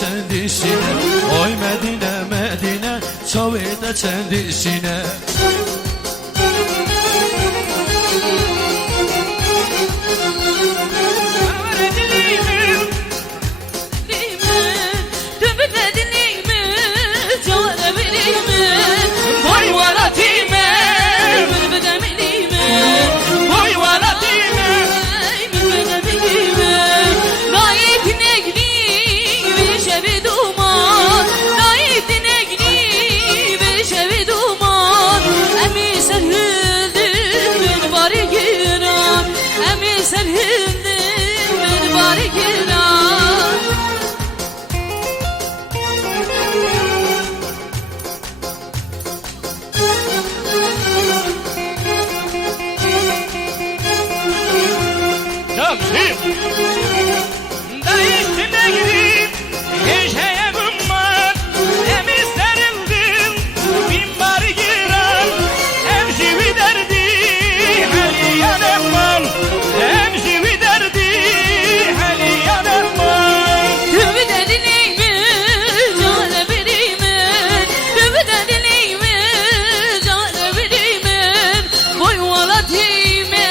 çendişine. Oy Medine Medine çavida çendişine. Sen hündün ben bari giran. Tamşim da üstüne gidip geceye bunlar emi serildim bin bari giran. Emşivi derdi heli yanemman. Emşivi derdi heli yanemman. Tübü dedineymiş canı birimin. Tübü dedineymiş canı birimin. Boy valatime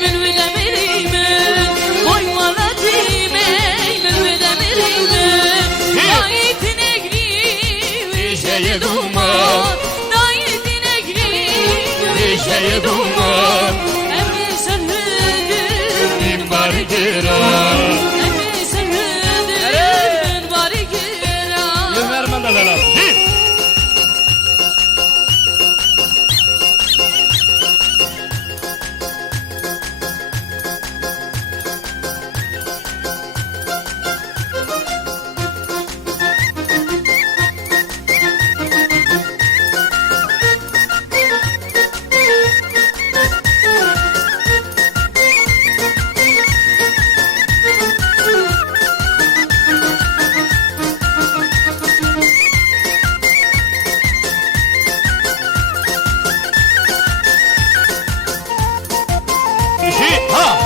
mülvüde birimin. Boy valatime mülvüde birimin. Dayıtın egri vişeye duman. Dayıtın egri vişeye duman. Emmi sen hündün bin bari giran. Emmi sen hündün bin bari giran. Yıvermen de lan. Ha!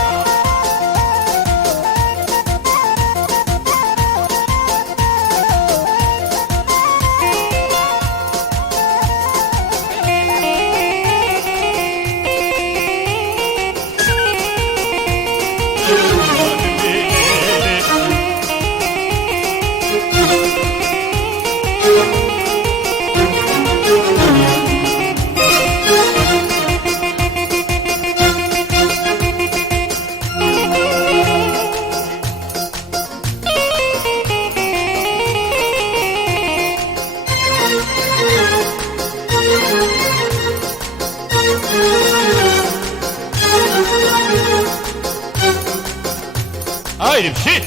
Ayrı bir şey.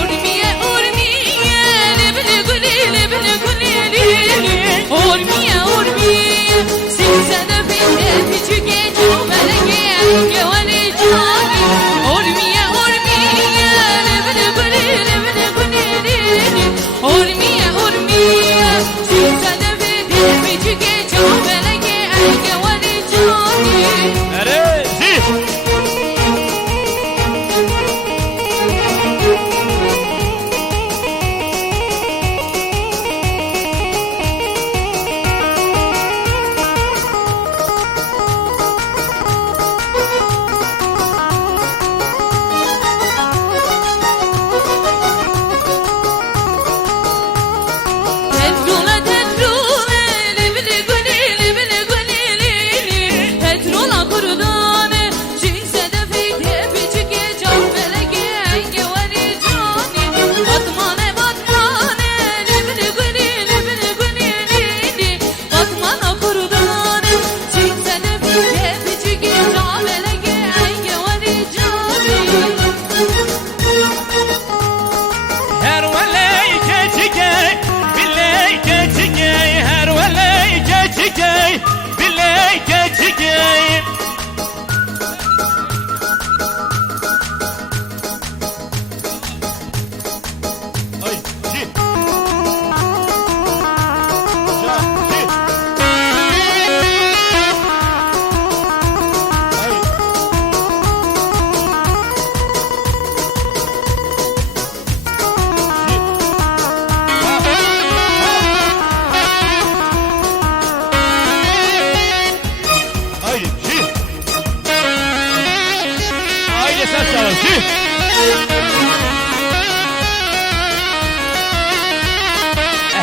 Urmiye urmiye lebne guli lebne guli li. Urmiye urmiye sinsene binde küçük ecumele gevali cani. Urmiye urmiye lebne guli li. Urmiye urmiye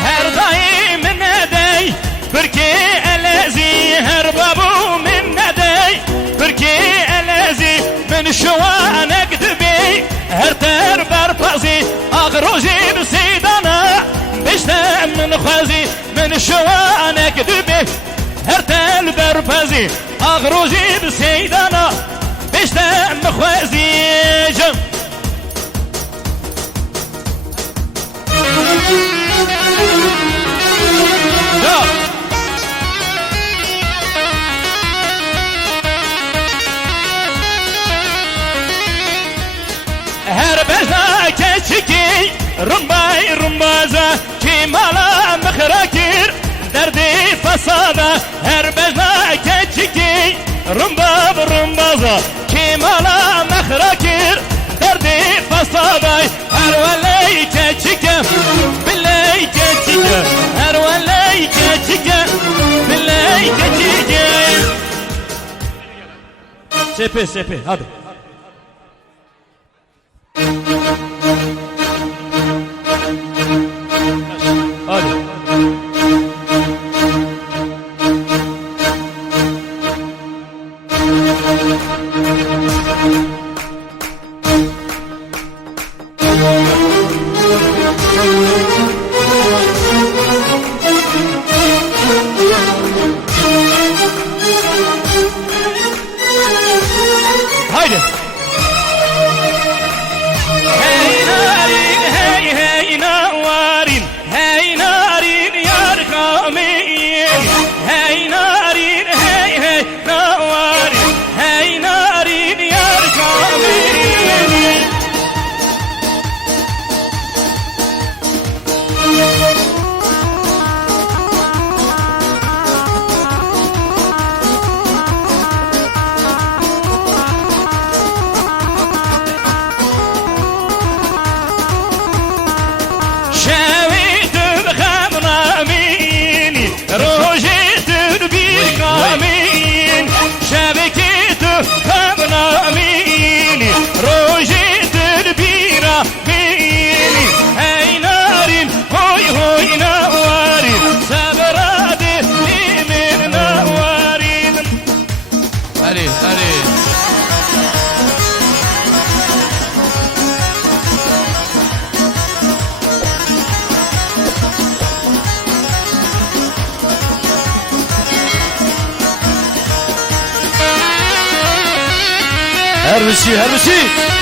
Her daim nedey Türkiye elezi her babu min nedey Türkiye elezi من شوانك دبي هرتر بربازي أغروزي بسيدانا بشتم من خوازي من شوانك دبي هرتر بربازي أغروزي بسيدانا بشتم من خوازي جم هر بزا keçiki rumbay rumbaza kimala mıhrakir derdi fasada her beza keçiki rumbab rumbaza kimala mıhrakir derdi fasada her veley keçike billey keçike her veley keçike billey keçike sepe hadi haydi. Hey narin, hey narin, hey narin yar kamin. Hey narin, hey narin, hey narin yar kamin. روجيت بالكامين شبكيت خبنا ميني روجيت البيرة ميني هاي نارين هوي نوارين سبرادي لي من نوارين علي هرشي